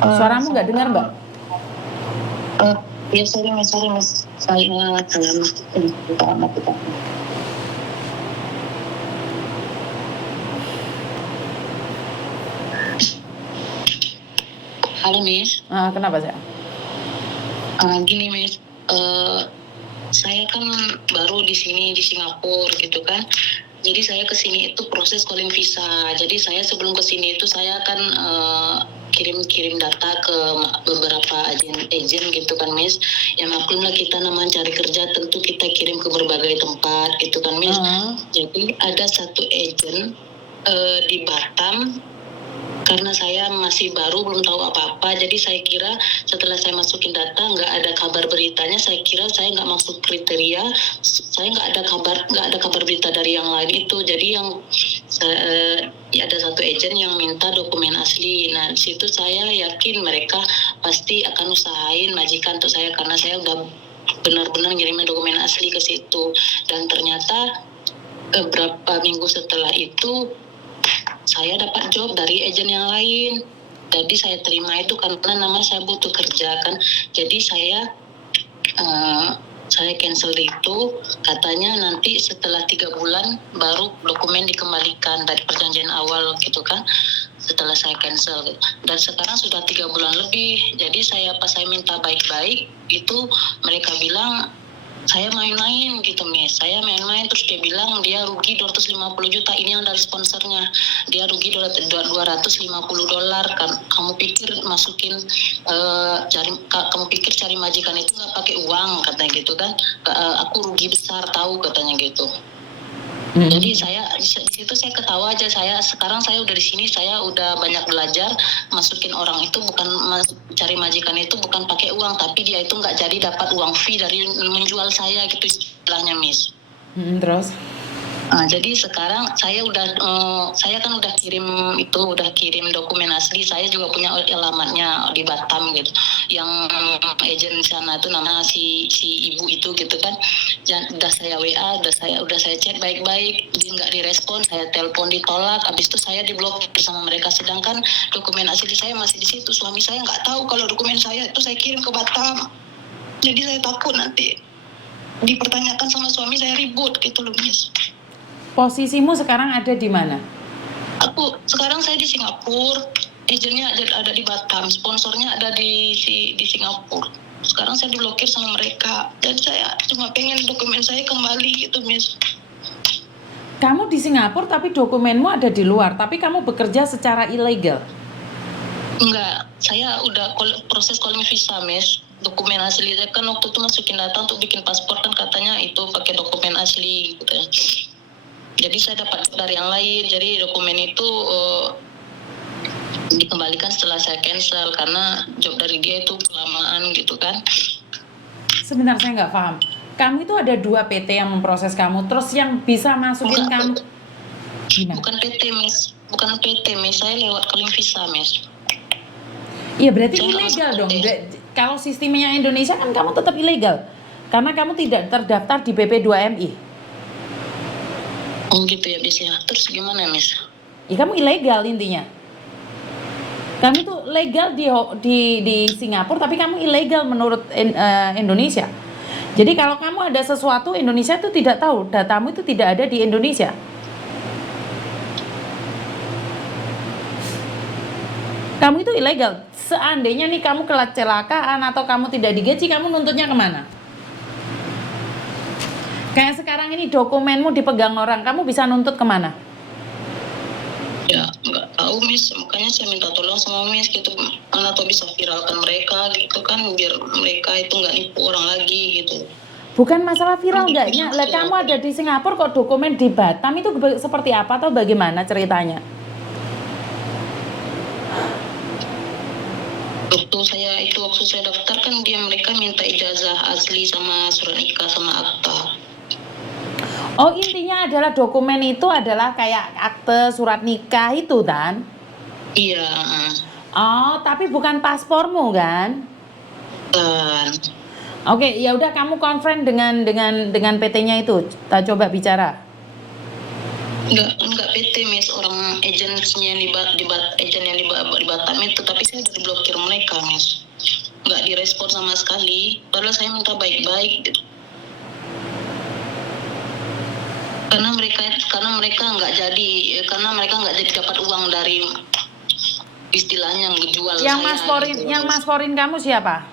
Suaramu nggak dengar, Mbak? Ya sorry mas, saya dalam Halo Miss. Kenapa sih? Gini Miss, saya kan baru di sini di Singapura gitu kan. Jadi saya ke sini itu proses calling visa. Jadi saya sebelum ke sini itu saya kan kirim data ke beberapa agen gitu kan Miss. Yang maklum lah kita namanya cari kerja tentu kita kirim ke berbagai tempat gitu kan Miss. Jadi ada satu agen di Batam. Karena saya masih baru belum tahu apa-apa, jadi saya kira setelah saya masukin data nggak ada kabar beritanya, saya kira saya nggak masuk kriteria, saya nggak ada kabar berita dari yang lain itu. Jadi yang ada satu agen yang minta dokumen asli. Nah di situ saya yakin mereka pasti akan usahain majikan untuk saya karena saya udah benar-benar ngirimin dokumen asli ke situ. Dan ternyata beberapa minggu setelah itu saya dapat job dari agen yang lain. Jadi saya terima itu karena nama saya butuh kerja kan. Jadi saya cancel itu, katanya nanti setelah 3 bulan baru dokumen dikembalikan dari perjanjian awal gitu kan. Setelah saya cancel dan sekarang sudah 3 bulan lebih. Jadi pas saya minta baik-baik itu mereka bilang saya main-main gitu Miss, saya main-main terus dia bilang dia rugi 250 juta, ini yang dari sponsornya, dia rugi $250 kan. Kamu pikir kamu pikir cari majikan itu nggak pakai uang katanya gitu kan. Aku rugi besar tahu katanya gitu. Jadi saya di situ saya ketawa aja. Sekarang saya udah di sini, saya udah banyak belajar. Masukin orang itu bukan cari majikan itu bukan pakai uang, tapi dia itu nggak jadi dapat uang fee dari menjual saya gitu istilahnya Miss. Terus? Jadi sekarang saya kan udah kirim dokumen asli. Saya juga punya alamatnya di Batam gitu. Yang agen sana itu nama si ibu itu gitu kan. Udah saya WA, udah saya chat baik-baik, dia nggak direspon. Saya telepon ditolak. Habis itu saya diblokir sama mereka. Sedangkan dokumen asli saya masih di situ. Suami saya nggak tahu kalau dokumen saya itu saya kirim ke Batam. Jadi saya takut nanti dipertanyakan sama suami, saya ribut gitu loh Miss. Posisimu sekarang ada di mana? Sekarang saya di Singapura, agennya ada di Batam, sponsornya ada di Singapura. Sekarang saya diblokir sama mereka, dan saya cuma pengen dokumen saya kembali gitu Miss. Kamu di Singapura tapi dokumenmu ada di luar, tapi kamu bekerja secara ilegal? Enggak, saya udah proses calling visa Miss. Dokumen asli saya kan waktu itu masukin data untuk bikin paspor kan katanya itu pakai dokumen asli gitu ya. Jadi saya dapat dari yang lain, jadi dokumen itu dikembalikan setelah saya cancel karena job dari dia itu kelamaan gitu kan. Sebentar, saya nggak paham. Kamu itu ada 2 PT yang memproses kamu, terus yang bisa masukin kamu gimana? Bukan PT Miss, saya lewat calling visa Miss. Iya berarti ilegal dong. Kalau sistemnya Indonesia kan kamu tetap ilegal karena kamu tidak terdaftar di BP2MI. Oh gitu ya Miss ya. Terus gimana Miss? Ya kamu ilegal intinya. Kamu tuh legal di Singapura tapi kamu ilegal menurut Indonesia. Jadi kalau kamu ada sesuatu, Indonesia itu tidak tahu, datamu itu tidak ada di Indonesia. Kamu itu ilegal. Seandainya nih kamu kecelakaan atau kamu tidak digaji, kamu nuntutnya kemana? Kayak sekarang ini dokumenmu dipegang orang, kamu bisa nuntut kemana? Ya nggak tahu Miss, makanya saya minta tolong sama Miss gitu, mana tuh bisa viralkan mereka gitu kan, biar mereka itu nggak nipu orang lagi gitu. Bukan masalah viral enggaknya, lah kamu ada di Singapura kok dokumen di Batam, itu seperti apa atau bagaimana ceritanya? Waktu saya daftar kan mereka minta ijazah asli sama surat nikah sama akta. Oh intinya adalah dokumen itu adalah kayak akte surat nikah itu kan? Iya. Oh tapi bukan paspormu kan? Oke, ya udah kamu konfront dengan PT-nya itu. Kita coba bicara. Enggak PT Miss, orang agensinya yang agen yang di Batam itu, tapi saya udah diblokir mereka Miss. Enggak direspon sama sekali, padahal saya minta baik-baik gitu. Karena mereka nggak jadi dapat uang dari istilahnya ngejual Yang saya. masporin, Gitu. yang masporin kamu siapa?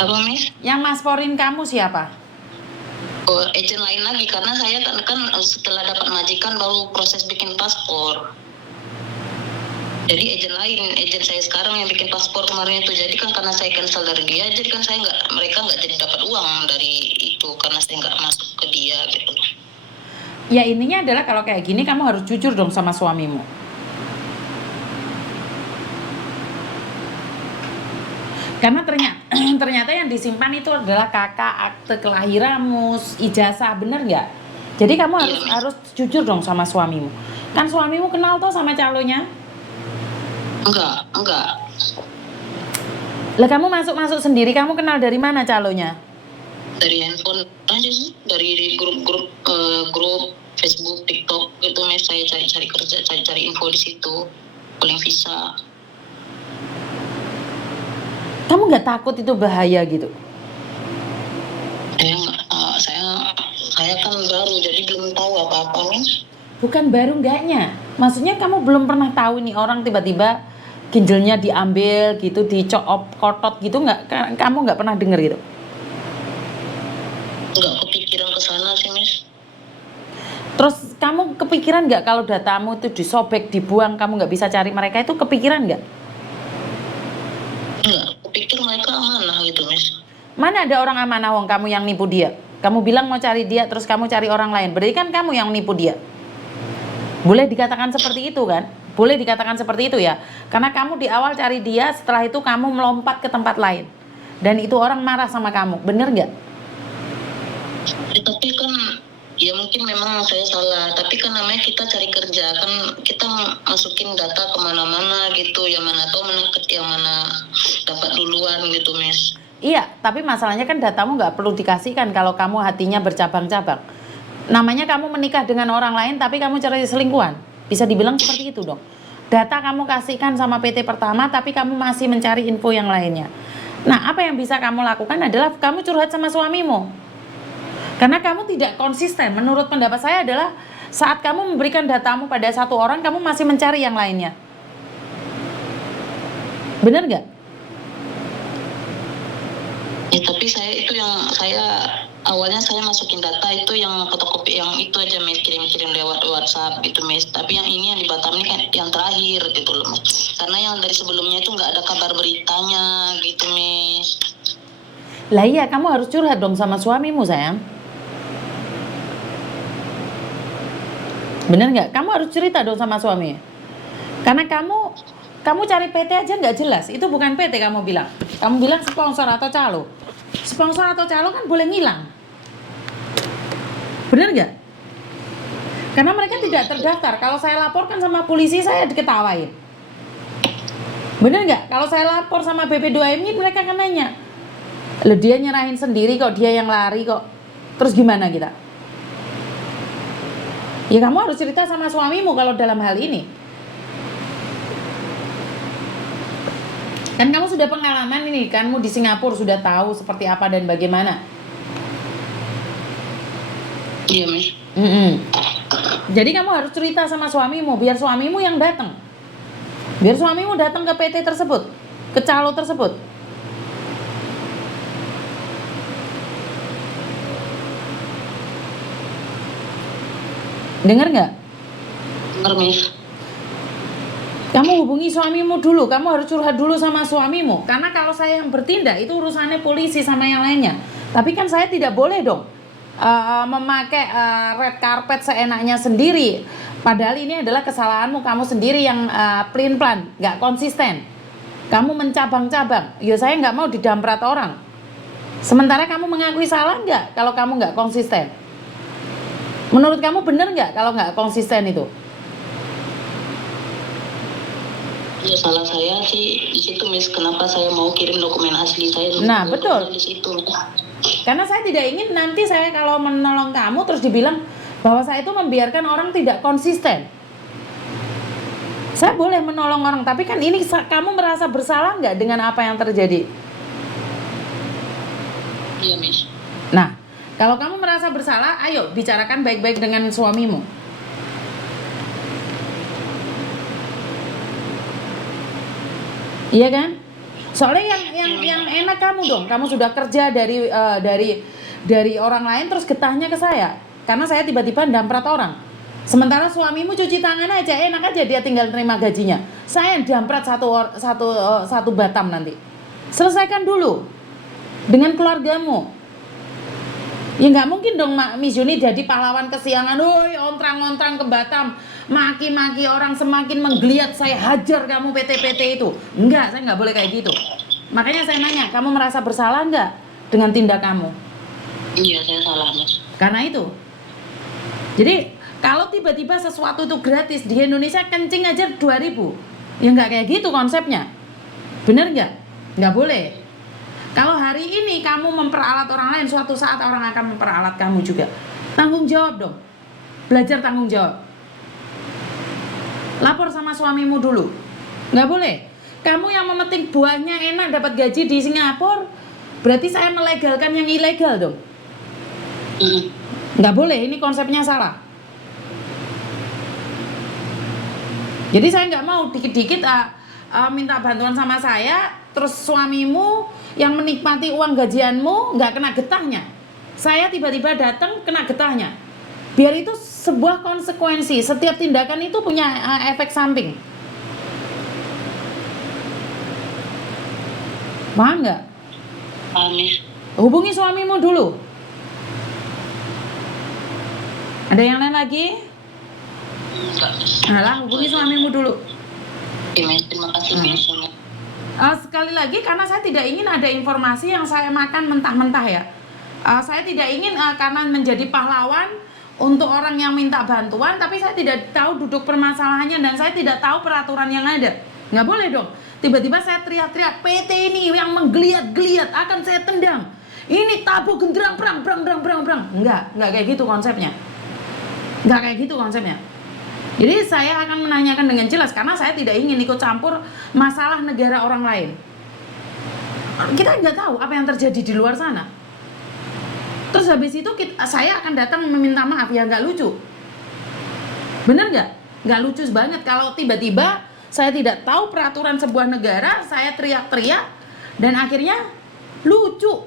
Apa Miss? Yang masporin kamu siapa? Oh, agent lain lagi, karena saya kan setelah dapat majikan baru proses bikin paspor. Jadi agent saya sekarang yang bikin paspor kemarin itu. Jadi kan karena saya cancel dari dia, jadi kan mereka nggak jadi dapat uang dari itu karena saya nggak masuk ke dia gitu. Ya intinya adalah kalau kayak gini kamu harus jujur dong sama suamimu. Karena ternyata yang disimpan itu adalah kakak, akte kelahiranmu, ijazah, bener nggak? Jadi kamu harus jujur dong sama suamimu. Kan suamimu kenal toh sama calonnya? Enggak. Lah kamu masuk sendiri, kamu kenal dari mana calonnya? Dari handphone aja sih, dari grup Facebook, TikTok gitu, saya cari kerja, cari info di situ, calling visa. Kamu nggak takut itu bahaya gitu? Saya kan baru, jadi belum tahu apa-apa nih. Bukan baru enggaknya, maksudnya kamu belum pernah tahu nih orang tiba-tiba ginjalnya diambil gitu, dicop kotot gitu, kamu nggak pernah denger gitu? Nggak kepikiran ke sana sih Miss. Terus kamu kepikiran nggak kalau datamu itu disobek, dibuang, kamu nggak bisa cari mereka, itu kepikiran nggak? Nggak, kepikir mereka amanah gitu Miss. Mana ada orang amanah wong kamu yang nipu dia? Kamu bilang mau cari dia, terus kamu cari orang lain, berarti kan kamu yang nipu dia. Boleh dikatakan seperti itu kan? Boleh dikatakan seperti itu ya, karena kamu di awal cari dia, setelah itu kamu melompat ke tempat lain, dan itu orang marah sama kamu, bener nggak? Tapi kan ya mungkin memang saya salah, tapi kan namanya kita cari kerja, kan kita masukin data kemana-mana gitu, yang mana tahu yang mana dapat duluan gitu Miss. Iya, tapi masalahnya kan datamu nggak perlu dikasihkan kalau kamu hatinya bercabang-cabang. Namanya kamu menikah dengan orang lain tapi kamu cari selingkuhan, bisa dibilang seperti itu dong. Data kamu kasihkan sama PT Pertama tapi kamu masih mencari info yang lainnya. Nah, apa yang bisa kamu lakukan adalah kamu curhat sama suamimu, karena kamu tidak konsisten. Menurut pendapat saya adalah saat kamu memberikan datamu pada satu orang, kamu masih mencari yang lainnya. Bener nggak? Ya, tapi awalnya saya masukin data itu yang fotokopi yang itu aja Miss, kirim-kirim lewat WhatsApp gitu Miss. Tapi yang ini yang di Batam ini kan yang terakhir gitu loh Miss. Karena yang dari sebelumnya itu nggak ada kabar beritanya gitu Miss. Lah iya, kamu harus curhat dong sama suamimu sayang. Bener nggak? Kamu harus cerita dong sama suami. Karena kamu cari PT aja nggak jelas. Itu bukan PT kamu bilang. Kamu bilang sponsor atau calo. Sponsor atau calo kan boleh ngilang. Bener nggak? Karena mereka tidak terdaftar. Kalau saya laporkan sama polisi, saya diketawain. Bener nggak? Kalau saya lapor sama BP2MI, mereka akan nanya, loh dia nyerahin sendiri kok, dia yang lari kok. Terus gimana kita? Ya kamu harus cerita sama suamimu kalau dalam hal ini. Kan kamu sudah pengalaman ini, kamu di Singapura sudah tahu seperti apa dan bagaimana. Iya Miss. Jadi kamu harus cerita sama suamimu, biar suamimu yang datang. Biar suamimu datang ke PT tersebut, ke calo tersebut. Dengar nggak? Dengar Miss. Kamu hubungi suamimu dulu, kamu harus curhat dulu sama suamimu. Karena kalau saya yang bertindak, itu urusannya polisi sama yang lainnya. Tapi kan saya tidak boleh dong memakai red carpet seenaknya sendiri. Padahal ini adalah kesalahanmu, kamu sendiri yang pelin-pelan, nggak konsisten. Kamu mencabang-cabang. Ya saya nggak mau didamprat orang. Sementara kamu mengakui salah nggak kalau kamu nggak konsisten? Menurut kamu benar nggak kalau nggak konsisten itu? Ya salah saya sih di situ Miss. Kenapa saya mau kirim dokumen asli saya? Nah betul. Di situ. Karena saya tidak ingin nanti saya kalau menolong kamu terus dibilang bahwa saya itu membiarkan orang tidak konsisten. Saya boleh menolong orang, tapi kan ini kamu merasa bersalah nggak dengan apa yang terjadi? Iya, Miss. Nah, kalau kamu merasa bersalah, ayo bicarakan baik-baik dengan suamimu. Iya kan? Soalnya yang enak kamu dong. Kamu sudah kerja dari orang lain terus getahnya ke saya. Karena saya tiba-tiba damprat orang. Sementara suamimu cuci tangan aja, enak aja dia tinggal terima gajinya. Saya yang damprat satu Batam nanti. Selesaikan dulu dengan keluargamu. Ya nggak mungkin dong Miss Yuni jadi pahlawan kesiangan, woi ontrang-ontrang ke Batam, maki-maki orang semakin menggeliat, saya hajar kamu PT-PT itu. Enggak, saya nggak boleh kayak gitu. Makanya saya nanya, kamu merasa bersalah nggak dengan tindak kamu? Iya, saya salah, Mas. Karena itu. Jadi kalau tiba-tiba sesuatu itu gratis di Indonesia, kencing aja 2.000. Ya nggak kayak gitu konsepnya. Bener nggak? Nggak boleh. Kalau hari ini kamu memperalat orang lain, suatu saat orang akan memperalat kamu juga. Tanggung jawab dong. Belajar tanggung jawab. Lapor sama suamimu dulu. Nggak boleh. Kamu yang memetik buahnya enak dapat gaji di Singapura, berarti saya melegalkan yang ilegal dong. Nggak boleh, ini konsepnya salah. Jadi saya nggak mau dikit-dikit minta bantuan sama saya, terus suamimu yang menikmati uang gajianmu nggak kena getahnya. Saya tiba-tiba datang kena getahnya. Biar itu sebuah konsekuensi. Setiap tindakan itu punya efek samping. Paham nggak? Paham, Miss. Hubungi suamimu dulu. Ada yang lain lagi? Enggak, Miss. Alah, hubungi suamimu dulu. Oke, Miss. Terima kasih, Miss. Sekali lagi, karena saya tidak ingin ada informasi yang saya makan mentah-mentah ya. Saya tidak ingin karena menjadi pahlawan untuk orang yang minta bantuan, tapi saya tidak tahu duduk permasalahannya dan saya tidak tahu peraturan yang ada. Nggak boleh dong. Tiba-tiba saya teriak-teriak, PT ini yang menggeliat-geliat akan saya tendang. Ini tabu genderang perang. Nggak kayak gitu konsepnya. Nggak kayak gitu konsepnya. Jadi saya akan menanyakan dengan jelas karena saya tidak ingin ikut campur masalah negara orang lain. Kita nggak tahu apa yang terjadi di luar sana. Terus habis itu saya akan datang meminta maaf, ya nggak lucu. Bener nggak? Nggak lucu banget kalau tiba-tiba saya tidak tahu peraturan sebuah negara, saya teriak-teriak dan akhirnya lucu.